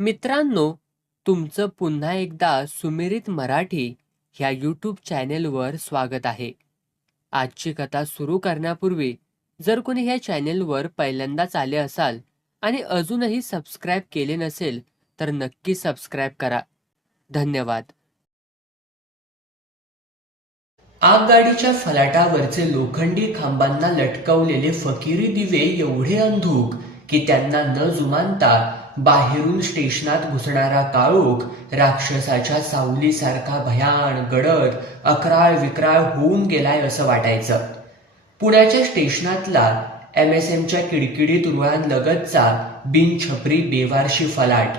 मित्रांनो, तुमचं पुन्हा एकदा सुमिरित मराठी ह्या यूट्यूब चॅनेलवर स्वागत आहे. आजची कथा सुरू करण्यापूर्वी जर कोणी ह्या चॅनेलवर पहिल्यांदाच आले असाल आणि अजूनही सबस्क्राईब केले नसेल तर नक्की सबस्क्राईब करा. धन्यवाद. आगगाडीच्या फलाटावरचे लोखंडी खांबांना लटकवलेले फकिरी दिवे एवढे अंधुक की त्यांना न जुमानता बाहेरून स्टेशनात घुसणारा काळोख राक्षसाच्या सावलीसारखा भयान गडद अकराळ विक्राळ होऊन गेलाय असं वाटायचं. पुण्याच्या स्टेशनातला MSMच्या किडकिडीत रुळांलगतचा बिनछपरी बेवारशी फलाट,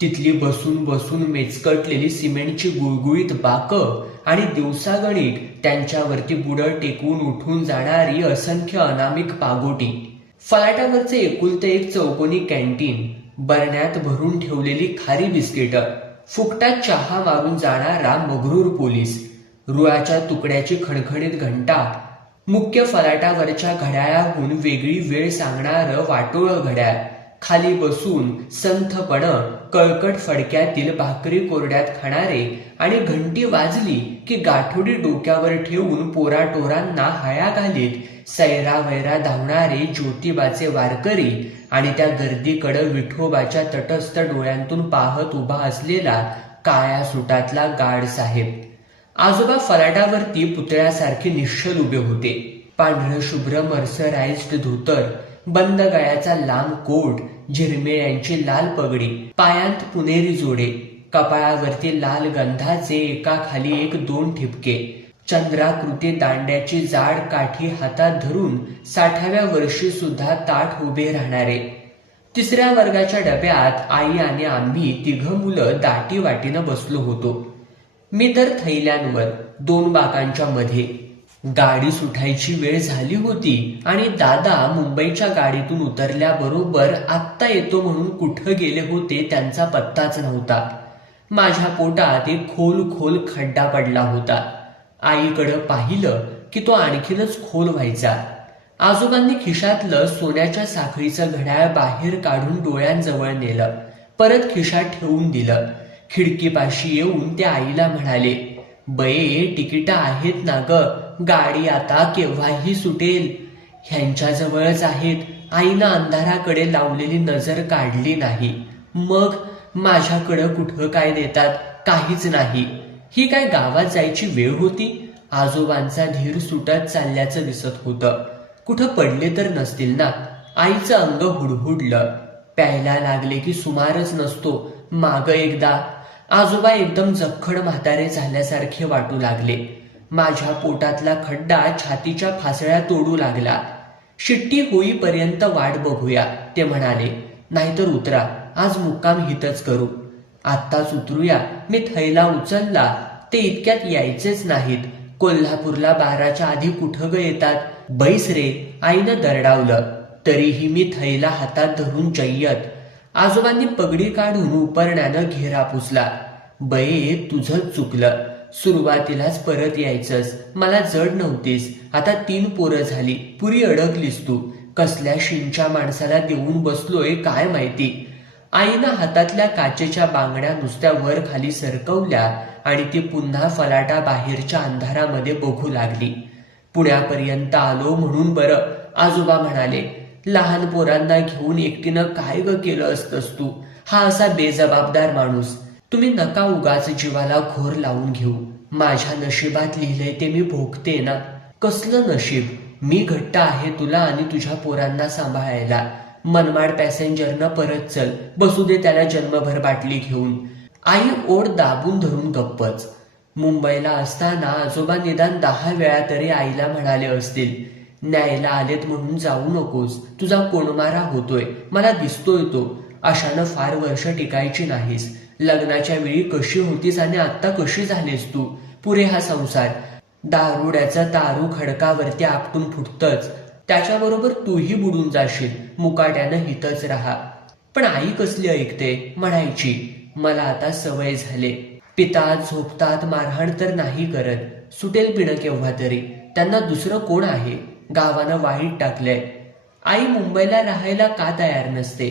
तिथली बसून बसून मेचकटलेली सिमेंटची गुळगुळीत बाकं आणि दिवसागणिक त्यांच्यावरती बुडं टेकून उठून जाणारी असंख्य अनामिक पागोटी, फलाटावरचे एकुलते एक चौकोनी कॅन्टीन, बरण्यात भरून ठेवलेली खारी बिस्किटं, फुकटात चहा मारून जाणारा मगरूर पोलीस, रुळाच्या तुकड्याची खणखणीत घंटा, मुख्य फलाटावरच्या घड्याळाहून वेगळी वेळ सांगणारं वाटोळं घड्याळ, खाली बसून संथपणं कळकट फडक्यातील भाकरी कोरड्यात खाणारे आणि घंटी वाजली की गाठोडी डोक्यावर ठेवून पोराटोरांना हया घालीत सैरावैरा धावणारे ज्योतिबाचे वारकरी आणि त्या गर्दीकडं विठोबाच्या तटस्थ डोळ्यांतून पाहत उभा असलेला काळ्या सुटातला गार्ड साहेब. आजोबा फलाटावरती पुतळ्यासारखे निश्चल उभे होते. पांढरं शुभ्र मर्सराइज्ड धोतर, बंद गळ्याचा लांब कोट, झिरमिळ्यांची लाल पगडी, पायांत पुणेरी जोडे, कपाळावरती लाल गंधाचे एकाखाली एक 2 ठिपके, चंद्राकृती दांड्याची जाड काठी हातात धरून 60व्या वर्षी सुद्धा ताठ उभे राहणारे. 3ऱ्या वर्गाच्या डब्यात आई आणि आम्ही 3 मुलं दाटी वाटीनं बसलो होतो. मी तर थैल्यांवर 2 बाकांच्या मध्ये. गाडी सुटायची वेळ झाली होती आणि दादा मुंबईच्या गाडीतून उतरल्याबरोबर आत्ता येतो म्हणून कुठं गेले होते त्यांचा पत्ताच नव्हता. माझ्या पोटात एक खोल खोल खड्डा पडला होता. आईकडं पाहिलं की तो आणखीनच खोल व्हायचा. आजोबांनी खिशातलं सोन्याच्या साखळीचं घड्याळ बाहेर काढून डोळ्यांजवळ नेलं, परत खिशात ठेवून दिलं. खिडकीपाशी येऊन ते आईला म्हणाले, बये तिकीट आहेत ना ग, गाडी आता केव्हाही सुटेल. ह्यांच्याजवळच आहेत. आईनं अंधाराकडे लावलेली नजर काढली नाही. मग माझ्याकडं कुठं काय देतात? काहीच नाही. ही काय गावात जायची वेळ होती? आजोबांचा धीर सुटत चालल्याचं दिसत होतं. कुठं पडले तर नसतील ना? आईचं अंग हुडहुडलं. प्यायला लागले की सुमारच नसतो. माग एकदा आजोबा एकदम जखड म्हातारे झाल्यासारखे वाटू लागले. माझ्या पोटातला खड्डा छातीच्या फासळ्या तोडू लागला. शिट्टी होईपर्यंत वाट बघूया ते म्हणाले, नाहीतर उतरा, आज मुक्काम हितच करू. आत्ताच उतरूया. मी थैला उचलला. ते इतक्यात यायचेच नाहीत. कोल्हापूरला 12च्या आधी कुठं ग येतात? बैस रे, आईनं दरडावलं. तरीही मी थैला हातात धरून जय्यत. आजोबांनी पगडी काढून उपरण्यानं घेरा पुसला. बये, तुझंच चुकलं. सुरुवातीलाच परत यायचंस. मला जड नव्हतीस. आता 3 पोरं झाली. पुरी अडकलीस तू. कसल्या शिंच्या माणसाला देऊन बसलोय काय माहिती. आईनं हातातल्या काचेच्या बांगड्या नुसत्या वर खाली सरकवल्या आणि ती पुन्हा फलाटा बाहेरच्या अंधारामध्ये बघू लागली. पुण्यापर्यंत आलो म्हणून बरं, आजोबा म्हणाले. लहान पोरांना घेऊन एकटीनं काय ग केलं असतस तू? हा असा बेजबाबदार माणूस. तुम्ही नका उगाच जीवाला घोर लावून घेऊ. माझ्या नशिबात लिहिलंय ते मी भोगते ना. कसलं नशीब? मी घट्ट आहे तुला आणि तुझ्या पोरांना सांभाळायला. मनमाड पॅसेंजरनं परत चल. बसू दे त्याला जन्मभर बाटली घेऊन. आई ओढ दाबून धरून गप्पच. मुंबईला असताना आजोबा निदान 10 वेळा तरी आईला म्हणाले असतील, न्यायला आलेत म्हणून जाऊ नकोस. तुझा कोणमारा होतोय, मला दिसतोय तो. अशानं फार वर्ष टिकायची नाहीस. लग्नाच्या वेळी कशी होतीस आणि आत्ता कशी झालीस तू? पुरे हा संसार. दारुड्याचं तारू खडकावरती आपटून फुटतच. त्याच्याबरोबर तूही बुडून जाशील. मुकाट्यानं हितच राहा. पण आई कसली ऐकते? म्हणायची, मला आता सवय झाले. पितात झोपतात, मारहाण तर नाही करत. सुटेल पिणं केव्हा तरी. त्यांना दुसरं कोण आहे? गावानं वाईट टाकलंय. आई मुंबईला राहायला का तयार नसते?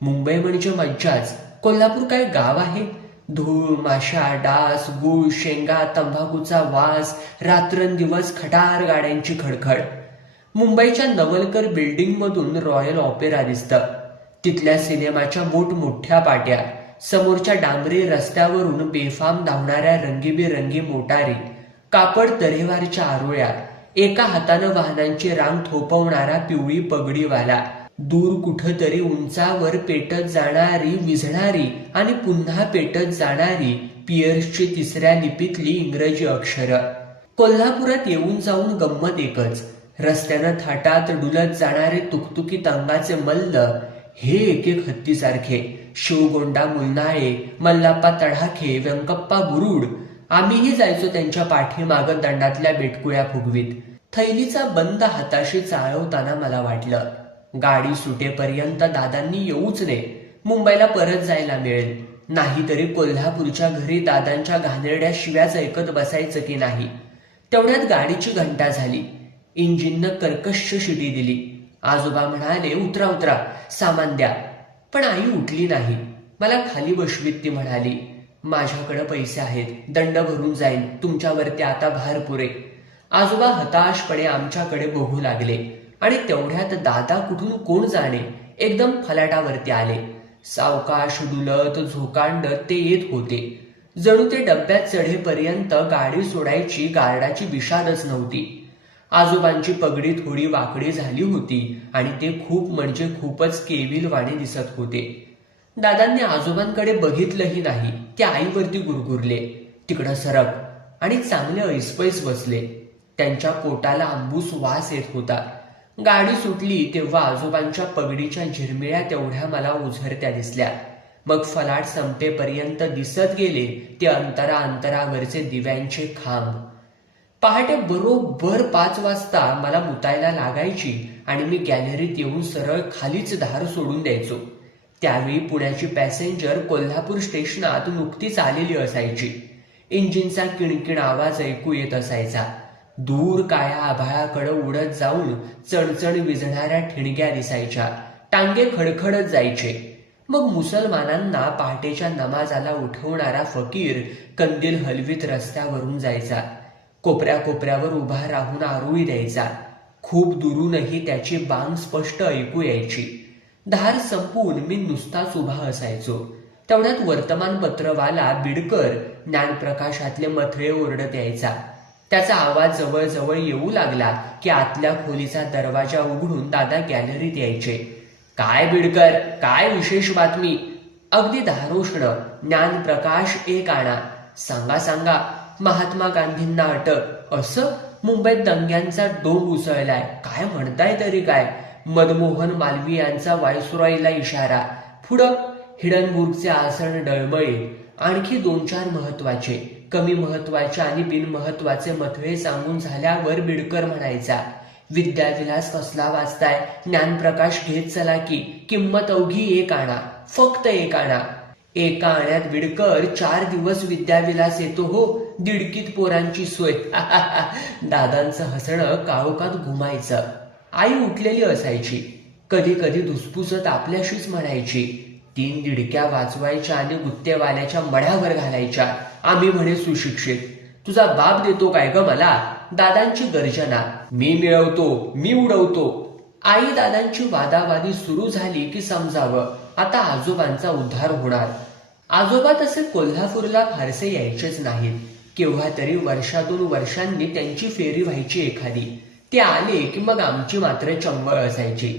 मुंबई म्हणजे मज्जाच. कोल्हापूर काय गाव आहे? धूळ, माशा, डास, गुळ, शेंगा, तंबाखूचा वास, रात्रंदिवस खटार गाड्यांची खडखड. मुंबईच्या नवलकर बिल्डिंग मधून रॉयल ऑपेरा दिसतं. तिथल्या सिनेमाच्या मोठमोठ्या पाट्या, समोरच्या डांबरी रस्त्यावरून बेफाम धावणाऱ्या रंगीबेरंगी मोटारी, कापड तरेवारच्या आरोळ्या, एका हातानं वाहनांची रांग थोपवणारा पिवळी पगडीवाला, दूर कुठंतरी उंचावर पेटत जाणारी विझणारी आणि पुन्हा पेटत जाणारी पियर्सची तिसऱ्या लिपीतली इंग्रजी अक्षरं. कोल्हापुरात येऊन जाऊन गंमत एकच, रस्त्यानं थाटात डुलत जाणारे तुकतुकीत अंगाचे मल्ल हे एक एक हत्तीसारखे. शिवगोंडा मुलनाळे, मल्लाप्पा तडाखे, व्यंकप्पा बुरुड, आम्हीही जायचो त्यांच्या पाठीमागं दंडातल्या बेटकुळ्या फुगवीत. थैलीचा बंद हाताशी चाळवताना मला वाटलं, गाडी सुटेपर्यंत दादांनी येऊच नये, मुंबईला परत जायला मिळेल. नाहीतरी कोल्हापूरच्या घरी दादांच्या घाणेरड्या शिव्याच ऐकत बसायचं की नाही. तेवढ्यात गाडीची घंटा झाली. इंजिननं कर्कश शिटी दिली. आजोबा म्हणाले, उतरा उतरा, सामान द्या. पण आई उठली नाही. मला खाली बसवीत ती म्हणाली, माझ्याकडे पैसे आहेत, दंड भरून जाईल, तुमच्यावरती आता भार पुरे. आजोबा हताशपणे आमच्याकडे बघू लागले आणि तेवढ्यात दादा कुठून कोण जाणे एकदम फलाटावरती आले. सावकाश डुलत झोकांडत ते येत होते. जणू ते डब्यात चढेपर्यंत गाडी सोडायची गार्डाची बिशादच नव्हती. आजोबांची पगडी थोडी वाकडी झाली होती आणि ते खूप म्हणजे खूपच केविलवाणे दिसत होते. दादांनी आजोबांकडे बघितलंही नाही. ते आईवरती गुरगुरले, तिकडं सरक, आणि चांगले ऐसपैस बसले. त्यांच्या पोटाला आंबूस वास येत होता. गाडी सुटली तेव्हा आजोबांच्या पगडीच्या झिरमिळ्या तेवढ्या मला उझरत्या दिसल्या. मग फलाट संपेपर्यंत दिसत गेले ते अंतरावरचे दिव्यांचे खांब. पहाटे बरोबर 5 वाजता मला मुतायला लागायची आणि मी गॅलरीत येऊन सरळ खालीच धार सोडून द्यायचो. त्यावेळी पुण्याची पॅसेंजर कोल्हापूर स्टेशनात नुकतीच आलेली असायची. इंजिनचा किणकिण आवाज ऐकू येत असायचा. दूर काळ्या आभाळाकडे उडत जाऊन चणचण विझणाऱ्या ठिणग्या दिसायच्या. टांगे खडखडत जायचे. मग मुसलमानांना पहाटेच्या नमाजाला उठवणारा फकीर कंदील हलवीत रस्त्यावरून जायचा. कोपऱ्या कोपऱ्यावर उभा राहून आरोळी द्यायचा. खूप दुरूनही त्याची बांग स्पष्ट ऐकू यायची. धार संपून मी नुसताच उभा असायचो. तेवढ्यात वर्तमानपत्रवाला बिडकर ज्ञानप्रकाशातले मथळे ओरडत यायचा. त्याचा आवाज जवळ येऊ लागला की आतल्या खोलीचा दरवाजा उघडून दादा गॅलरीत यायचे. काय बिडकर, काय विशेष बातमी? अगदी धारोष्ण. ज्ञानप्रकाश एक आणा. सांगा सांगा. महात्मा गांधींना अटक? असं? मुंबईत दंग्यांचा डोंब उसळलाय. काय म्हणताय तरी काय? मनमोहन मालवीयांचा व्हायसरॉयला इशारा. पुढं हिडनबुर्गचे आसन डळमळे. आणखी 2-4 महत्वाचे, कमी महत्वाचे आणि बिनमहत्वाचे मथळे सांगून झाल्यावर बिडकर म्हणायचा, विद्याविलास कसला वाचताय? ज्ञानप्रकाश घेत चला की. किंमत अवघी 1 आणा. फक्त 1 आणा. 1 आण्यात बिडकर 4 दिवस विद्याविलास येतो हो. दिडकीत पोरांची सोय. दादांचं हसणं काळोखात घुमायचं. आई उठलेली असायची. कधी कधी धुसफुसत आपल्याशीच म्हणायची, 3 दिडक्या वाचवायच्या आणि गुत्तेवाल्याच्या मढ्यावर घालायच्या. आम्ही म्हणे सुशिक्षित. तुझा बाप देतो काय ग मला? दादांची गर्जना. मी मिळवतो, मी उडवतो. आई दादांची वादावादी सुरू झाली की समजावं, आता आजोबांचा उद्धार होणार. आजोबा तसे कोल्हापूरला फारसे यायचेच नाहीत. केव्हा तरी वर्षातून वर्षांनी त्यांची फेरी व्हायची एखादी. ते आले की मग आमची मात्र चंबळ असायची.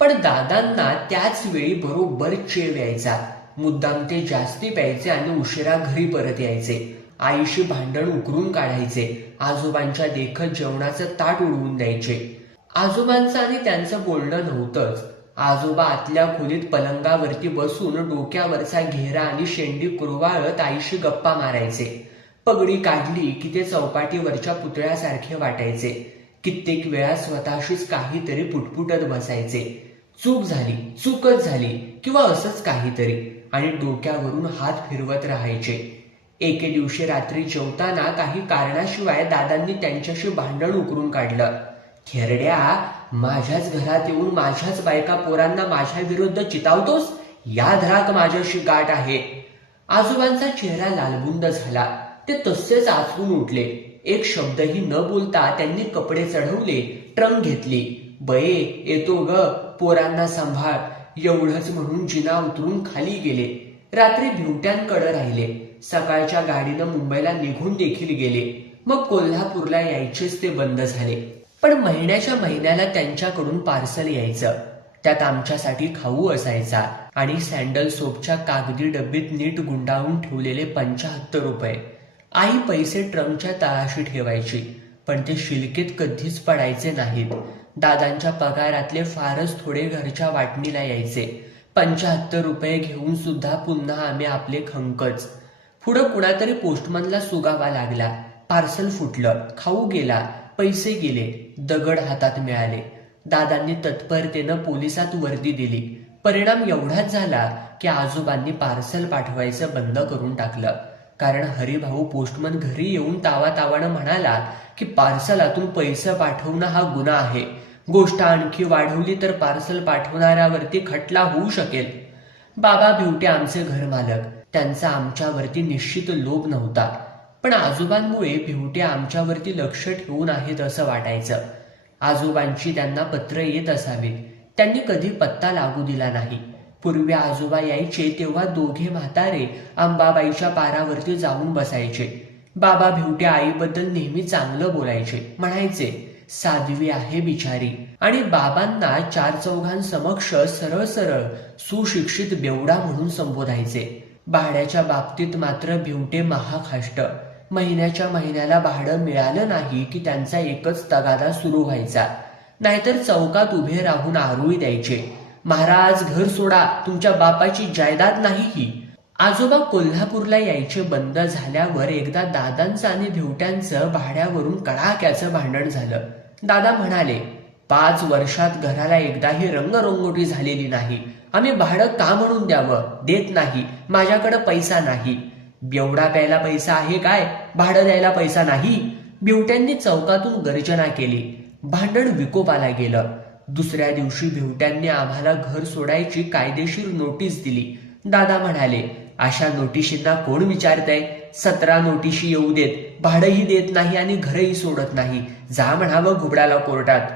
पण दादांना त्याच वेळी बरोबर चेव यायचा. मुद्दाम ते जास्ती प्यायचे आणि उशिरा घरी परत यायचे. आईशी भांडण उकरून काढायचे. आजोबांच्या देखत जेवणाचं ताट उडवून द्यायचे. आजोबांचं आणि त्यांचं बोलणं नव्हतंच. आजोबा आतल्या खोलीत पलंगावरती बसून डोक्यावरचा घेरा आणि शेंडी कुरवाळत आईशी गप्पा मारायचे. पगडी काढली की ते चौपाटीवरच्या पुतळ्यासारखे वाटायचे. कित्येक वेळा स्वतःशीच काहीतरी पुटपुटत बसायचे. चूक झाली, चूकच झाली किंवा असंच काहीतरी, आणि डोक्यावरून हात फिरवत राहायचे. एके दिवशी रात्री जेवताना काही कारणाशिवाय दादांनी त्यांच्याशी भांडण उकरून काढलं. थेरड्या, माझ्याच घरात येऊन माझ्याच बायका पोरांना माझ्या विरुद्ध चितावतोस? या धराक माझ्याशी गाठ आहे. आजोबांचा चेहरा लालबुंद झाला. ते तसेच आचरून उठले. एक शब्दही न बोलता त्यांनी कपडे चढवले, ट्रंक घेतली. बये येतो ग, पोरांना सांभाळ, एवढंच म्हणून जिना उतरून खाली गेले. रात्री भिवट्यांकडे राहिले. सकाळच्या गाडीनं मुंबईला निघून देखील गेले. मग कोल्हापूरला यायचेच ते बंद झाले. पण महिन्याच्या महिन्याला त्यांच्याकडून पार्सल यायचं. त्यात आमच्यासाठी खाऊ असायचा आणि सॅन्डल सोपच्या कागदी डब्बीत नीट गुंडाळून ठेवलेले 75 रुपये. आई पैसे ट्रंकच्या तळाशी ठेवायची, पण ते शिलकेत कधीच पडायचे नाहीत. दादांच्या पगारातले फारच थोडे घरच्या वाटणीला यायचे. 75 रुपये घेऊन सुद्धा पुन्हा आम्ही आपले खंकच. पुढं कुणातरी पोस्टमनला सुगावा लागला. पार्सल फुटलं, खाऊ गेला, पैसे गेले, दगड हातात मिळाले. दादांनी तत्परतेनं पोलिसात वर्दी दिली. परिणाम एवढाच झाला की आजोबांनी पार्सल पाठवायचं बंद करून टाकलं. कारण हरिभाऊ पोस्टमन घरी येऊन तावातावानं म्हणाला की पार्सलातून पैसे पाठवणं हा गुन्हा आहे. गोष्ट आणखी वाढवली तर पार्सल पाठवणाऱ्यावरती खटला होऊ शकेल. बाबा भिवटे आमचे घरमालक. त्यांचा आमच्यावरती निश्चित लोभ नव्हता. पण आजोबांमुळे भिवटे आमच्यावरती लक्ष ठेवून आहेत असं वाटायचं. आजोबांची त्यांना पत्र येत असावीत. त्यांनी कधी पत्ता लागू दिला नाही. पूर्वी आजोबा यायचे तेव्हा दोघे म्हातारे अंबाबाईच्या पारावरती जाऊन बसायचे. बाबा भिवटे आईबद्दल नेहमी चांगलं बोलायचे. म्हणायचे साध्वी आहे बिचारी. आणि बाबांना 4 चौघांसमक्ष सरळ सरळ सुशिक्षित बेवडा म्हणून संबोधायचे. भाड्याच्या बाबतीत मात्र भिवटे महाखाष्ट. महिन्याच्या महिन्याला भाडं मिळालं नाही की त्यांचा एकच तगादा सुरू व्हायचा. नाहीतर चौकात उभे राहून आरोळी द्यायचे, महाराज घर सोडा, तुमच्या बापाची जायदाद नाही ही. आजोबा कोल्हापूरला यायचे बंद झाल्यावर एकदा दादांचं आणि भिवट्यांचं भाड्यावरून कडाक्याचं भांडण झालं. दादा म्हणाले 5 वर्षात घराला एकदाही रंगरंगोटी झालेली नाही. आम्ही भाडं का म्हणून द्यावं? देत नाही. माझ्याकडे पैसा नाही. बेवडा प्यायला पैसा आहे काय? भाडं द्यायला पैसा नाही. भिवट्यांनी चौकातून गर्जना केली. भांडण विकोपाला गेलं. दुसऱ्या दिवशी भिवट्यांनी आम्हाला घर सोडायची कायदेशीर नोटीस दिली. दादा म्हणाले अशा नोटिशींना कोण विचारतंय? 17 नोटिशी येऊ देत, भाडंही देत नाही आणि घरही सोडत नाही. जा म्हणावं घुबडाला कोर्टात.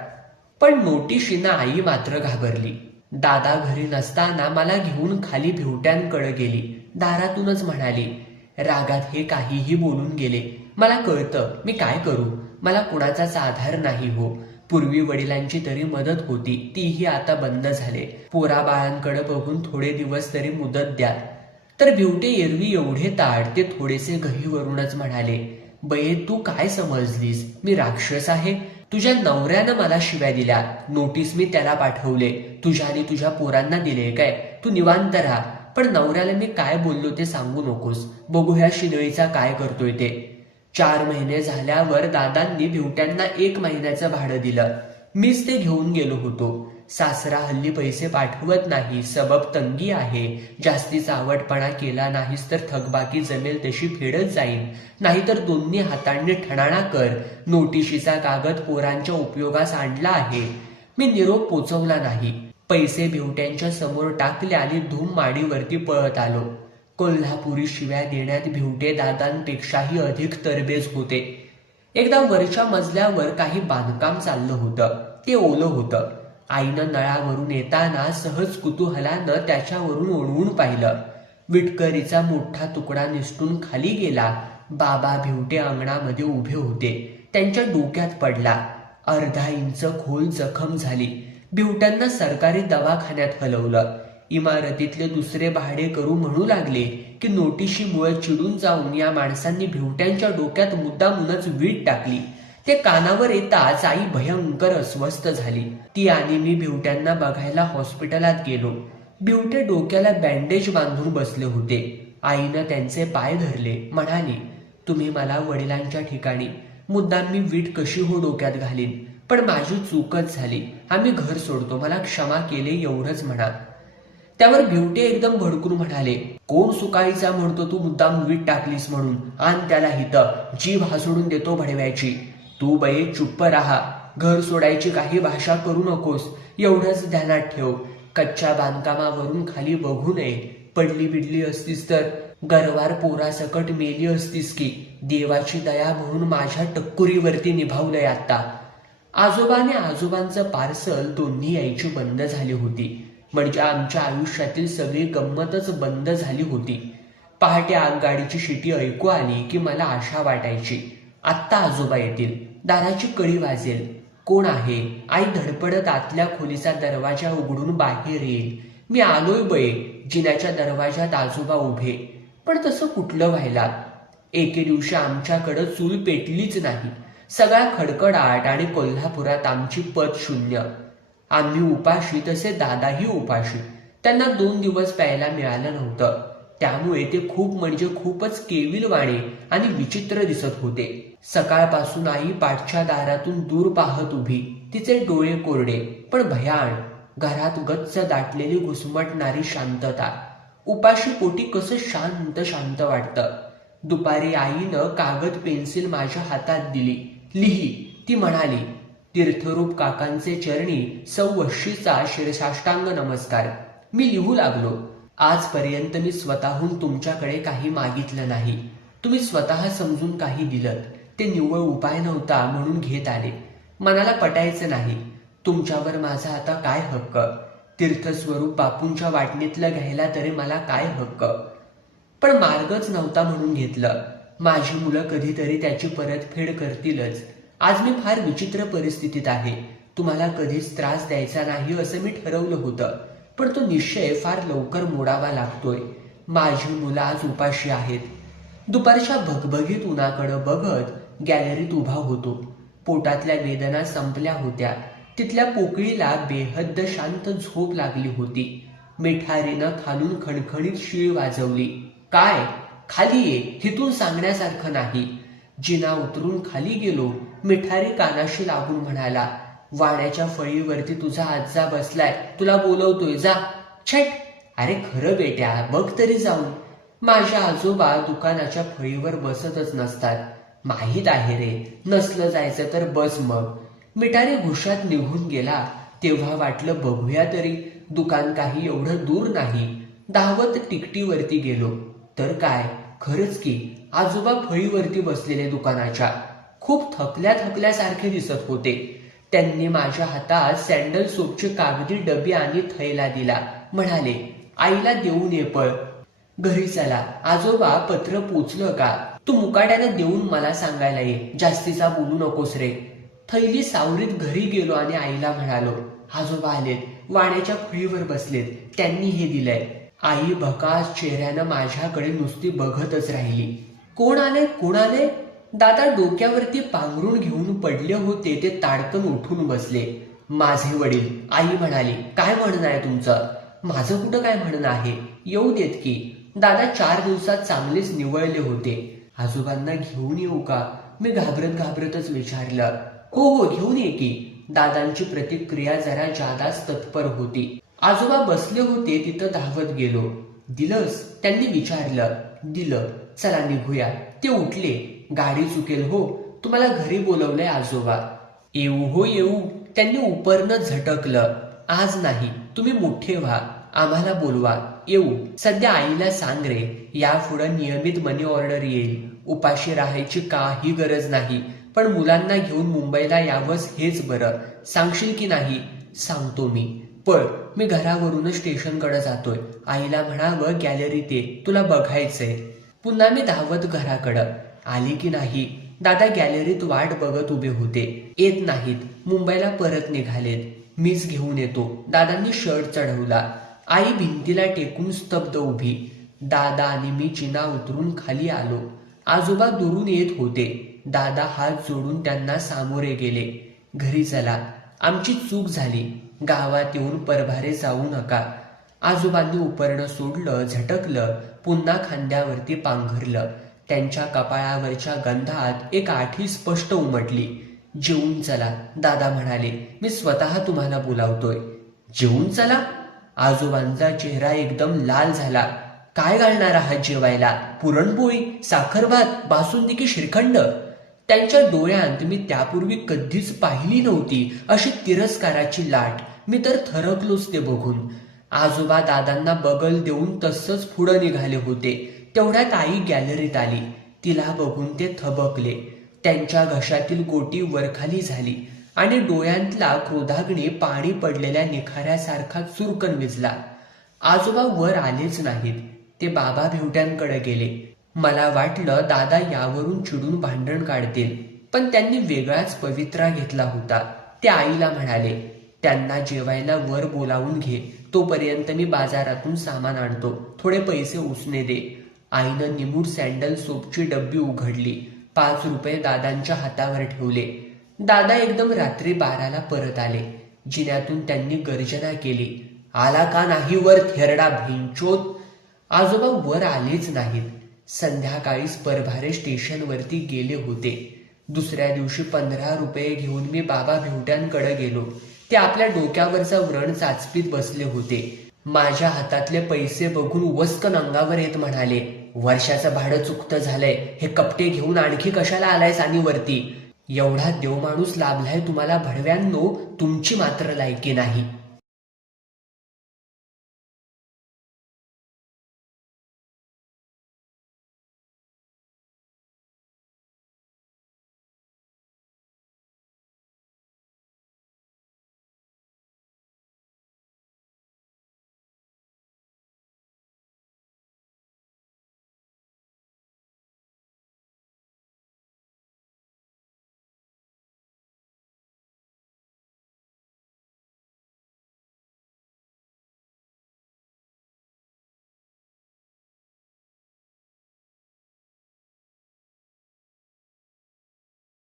पण नोटिशींना आई मात्र घाबरली. दादा घरी नसताना मला घेऊन खाली भिवट्यांकडे गेली. दारातूनच म्हणाली रागात हे काहीही बोलून गेले. मला कळतं मी काय करू. मला कुणाचाच आधार नाही हो. पूर्वी वडिलांची तरी मदत होती, तीही आता बंद झाले. पोरा बाळांकडे बघून थोडे दिवस तरी मुदत द्या. तर भिवटे एरवी एवढे ताड ते थोडेसे गहीवरूनच म्हणाले बये तू काय समजलीस? मी राक्षस आहे? तुझ्या नवऱ्यानं मला शिव्या दिल्या. नोटीस मी त्याला पाठवले. तुझ्या आणि तुझ्या पोरांना दिले काय? तू निवांत राहा. पण नवऱ्याला मी काय बोललो ते सांगू नकोस. बघू ह्या शिदळीचा काय करतोय ते. 4 महिने झाल्यावर दादांनी भिवट्यांना 1 महिन्याचं भाडं दिलं. मीच ते घेऊन गेलो होतो. सासरा हल्ली पैसे पाठवत नाही, सबब तंगी आहे. जास्तीचा आवडपणा केला नाहीस तर थकबाकी जमेल तशी फेडत जाईल. नाहीतर दोन्ही हातांनी ठणाणा कर. नोटिशीचा कागद पोरांच्या उपयोगास आणला आहे. मी निरोप पोचवला नाही. पैसे भिवट्यांच्या समोर टाकले आणि धूम माडीवरती पळत आलो. कोल्हापुरी शिव्या देण्यात भिवटे दादांपेक्षाही अधिक तरबेज होते. एकदा वरच्या मजल्यावर काही बांधकाम चाललं होतं. ते ओलं होतं. आईनं नळावरून येताना सहज कुतूहलानं त्याच्यावरून ओढवून पाहिलं. विटकरीचा मोठा तुकडा निसटून खाली गेला. बाबा भिवटे अंगणामध्ये उभे होते. त्यांच्या डोक्यात पडला. अर्धा इंच खोल जखम झाली. भिवट्यांना सरकारी दवाखान्यात हलवलं. इमारतीतले दुसरे भाडेकरू म्हणू लागले की नोटिशीमुळे चिडून जाऊन या माणसांनी भिवट्यांच्या डोक्यात मुद्दामूनच वीट टाकली. ते कानावर येताच आई भयंकर अस्वस्थ झाली. ती आणि मी भिवट्यांना बघायला हॉस्पिटलात गेलो. भिवटे डोक्याला बँडेज बांधून बसले होते. आईनं त्यांचे पाय धरले. म्हणाली तुम्ही मला वडिलांच्या ठिकाणी. मुद्दाम मी वीट कशी हो डोक्यात घालीन. पण माझी चूकच झाली. आम्ही घर सोडतो. मला क्षमा केले एवढंच म्हणा. त्यावर भिवटे एकदम भडकून म्हणाले कोण सुकाळीचा म्हणतो तू मुद्दाम वीट टाकलीस म्हणून? आण त्याला हितं. जीभ हासडून देतो भडव्याची. तू बये चुप्प राहा. घर सोडायची काही भाषा करू नकोस. एवढंच ध्यानात ठेव. कच्च्या बांधकामावरून खाली बघू नये. पडली बिडली असतीस तर गरवार पोरासकट मेली असतीस की. देवाची दया म्हणून माझ्या टक्कुरीवरती निभावलंय आता. आजोबाने आजोबांचं पार्सल दोन्ही यायची बंद झाली होती. म्हणजे आमच्या आयुष्यातील सगळी गंमतच बंद झाली होती. पहाटे आगगाडीची शिटी ऐकू आली की मला आशा वाटायची, आत्ता आजोबा येतील, दाराची कडी वाजेल. कोण आहे? आई धडपडत आतल्या खोलीचा दरवाजा उघडून बाहेर येईल. मी आलोय बये. जिन्याच्या दरवाजात आजोबा उभे. पण तसं कुठलं व्हायला. एके दिवशी आमच्याकडं चूल पेटलीच नाही. सगळा खडखडाट आणि कोल्हापुरात आमची पत शून्य. आम्ही उपाशी, तसे दादाही उपाशी. त्यांना 2 दिवस प्यायला मिळालं नव्हतं. त्यामुळे ते खूप म्हणजे खूपच केविलवाणे आणि विचित्र दिसत होते. सकाळपासून आई पाठच्या दारातून दूर पाहत उभी. तिचे डोळे कोरडे पण भयाण. घरात गच्च दाटलेली घुसमटणारी शांतता. उपाशी पोटी कसं शांत शांत वाटतं. दुपारी आईनं कागद पेन्सिल माझ्या हातात दिली. लिही, ती म्हणाली. तीर्थरूप काकांचे चरणी सौवशीचा शिरसाष्टांग नमस्कार. मी लिहू लागलो. आजपर्यंत मी स्वतःहून तुमच्याकडे काही मागितलं नाही. तुम्ही स्वतः समजून काही दिलं. ते निव्वळ उपाय नव्हता म्हणून घेत आले. मनाला पटायचं नाही. तुमच्यावर माझा आता काय हक्क? तीर्थस्वरूप बापूंच्या वाटणीतलं घ्यायला तरी मला काय हक्क? पण मार्गच नव्हता म्हणून घेतलं. माझी मुलं कधीतरी त्याची परतफेड करतीलच. आज मी फार विचित्र परिस्थितीत आहे. तुम्हाला कधीच त्रास द्यायचा नाही असं मी ठरवलं होतं. पण तो निश्चय फार लवकर मोडावा लागतोय. माझी मुलं आज उपाशी आहेत. दुपारच्या भगभगीत उन्हाकडे बघत गॅलरीत उभा होतो. पोटातल्या वेदना संपल्या होत्या. तिथल्या पोकळीला बेहद्द शांत झोप लागली होती. मिठारीनं खालून खणखणीत शीळ वाजवली. काय? खाली ये, हिथून सांगण्यासारखं नाही. जिना उतरून खाली गेलो. मिठारी कानाशी लागून म्हणाला, वाड्याच्या फळीवरती तुझा आजा बसलाय, तुला बोलवतोय, जा. छट. अरे खरं बेट्या, बघ तरी जाऊन. माझ्या आजोबा दुकानाच्या फळीवर बसतच नसतात. माहीत आहे रे. नसलं जायचं तर बस मग. मिठारी घुशात निघून गेला तेव्हा वाटलं बघूया तरी. दुकान काही एवढं दूर नाही. धावत तिकटीवरती गेलो. तर काय, खरंच की आजोबा फळीवरती बसलेले दुकानाच्या. खूप थकल्यासारखे दिसत होते. त्यांनी माझ्या हातात सँडल सोपची कागदी डबी आणि थैला दिला. म्हणाले, आईला देऊन ये पळ. घरी चला. आजोबा, पत्र पोचलं का? तू मुकाट्यानं देऊन मला सांगायला ये. जास्तीचा बोलू नकोस रे. थैली सावरीत घरी गेलो आणि आईला म्हणालो, आजोबा आलेत, वाड्याच्या फळीवर बसलेत, त्यांनी हे दिलंय. आई भकास चेहऱ्यानं माझ्याकडे नुसती बघतच राहिली. कोण आले? कोण आले? दादा डोक्यावरती पांघरून घेऊन पडले होते ते ताडकन उठून बसले. माझे वडील. आई म्हणाली, काय म्हणणं आहे तुमचं? माझं कुठं काय म्हणणं आहे? येऊ देत की. दादा 4 दिवसात चांगलेच निवळले होते. आजोबांना घेऊन येऊ का? मी घाबरतच विचारलं. हो, घेऊन ये की. दादांची प्रतिक्रिया जरा जादाच तत्पर होती. आजोबा बसले होते तिथं धावत गेलो. दिलंस? त्यांनी विचारलं. दिलं. चला निघूया. ते उठले. गाडी चुकेल हो, तुम्हाला घरी बोलवलंय आजोबा. येऊ हो येऊ. त्यांनी उपरनं झटकलं. आज नाही, तुम्ही मोठे व्हा, आम्हाला बोलवा. येऊ. सध्या आईला सांग रे, यापुढं नियमित मनी ऑर्डर येईल. उपाशी राहायची काही गरज नाही. पण मुलांना घेऊन मुंबईला यावंच हेच बरं. सांगशील की नाही? सांगतो मी. पळ, मी घरावरूनच स्टेशनकडे जातोय. आईला म्हणावं गॅलरीत ये, तुला बघायचंय. पुन्हा मी धावत घराकडं. आली की नाही? दादा गॅलरीत वाट बघत उभे होते. येत नाहीत. मुंबईला परत निघालेत. मीच घेऊन येतो. दादांनी शर्ट चढवला. आई भिंतीला टेकून स्तब्ध उभी. दादा आणि मी जिना उतरून खाली आलो. आजोबा दुरून येत होते. दादा हात जोडून त्यांना सामोरे गेले. घरी चला, आमची चूक झाली. गावात येऊन परभारे जाऊ नका. आजोबांनी उपरणं सोडलं, झटकलं, पुन्हा खांद्यावरती पांघरलं. त्यांच्या कपाळावरच्या गंधात एक आठी स्पष्ट उमटली. जेवून चला, दादा म्हणाले. मी स्वतः तुम्हाला बोलावतोय. जेवून चला? आजोबांचा चेहरा एकदम लाल झाला. काय घालणार आहात जेवायला? पुरणपोळी, साखर भात, बासुंदी की श्रीखंड? त्यांच्या डोळ्यात मी त्यापूर्वी कधीच पाहिली नव्हती अशी तिरस्काराची लाट. मी तर थरकलोच ते बघून. आजोबा दादांना बगल देऊन तसंच पुढं निघाले होते. तेवढ्यात आई गॅलरीत आली. तिला बघून ते थबकले. त्यांच्या घशातील गोटी वरखाली झाली आणि डोळ्यांतला क्रोधाग्नी पाणी पडलेल्या निखाऱ्यासारखा चुरकन विझला. आजोबा वर आलेच नाहीत. ते बाबा भेवट्यांकडे गेले. मला वाटलं दादा यावरून चिडून भांडण काढतील, पण त्यांनी वेगळाच पवित्रा घेतला होता. ते आईला म्हणाले, त्यांना जेवायला वर बोलावून घे, तोपर्यंत मी बाजारातून सामान आणतो, थोडे पैसे उसने दे. आईनं निमूट सँडल सोपची डब्बी उघडली. 5 रुपये दादांच्या हातावर ठेवले. दादा एकदम रात्री 12ला परत आले. जिन्यातून त्यांनी गर्जना केली, आला का नाही वर थेरडा भिंचोत. आजोबा वर आलेच नाहीत. संध्याकाळीच परभारे स्टेशनवरती गेले होते. दुसऱ्या दिवशी 15 रुपये घेऊन मी बाबा भेवट्यांकडे गेलो. ते आपल्या डोक्यावरचा व्रण चाचपीत बसले होते. माझ्या हातातले पैसे बघून वस्कन अंगावर येत म्हणाले, वर्षाचं भाडं चुकतं झालंय, हे कपटे घेऊन आणखी कशाला आलायस आणि वरती? एवढा देवमाणूस लाभलाय तुम्हाला भडव्यांनो, तुमची मात्र लायकी नाही.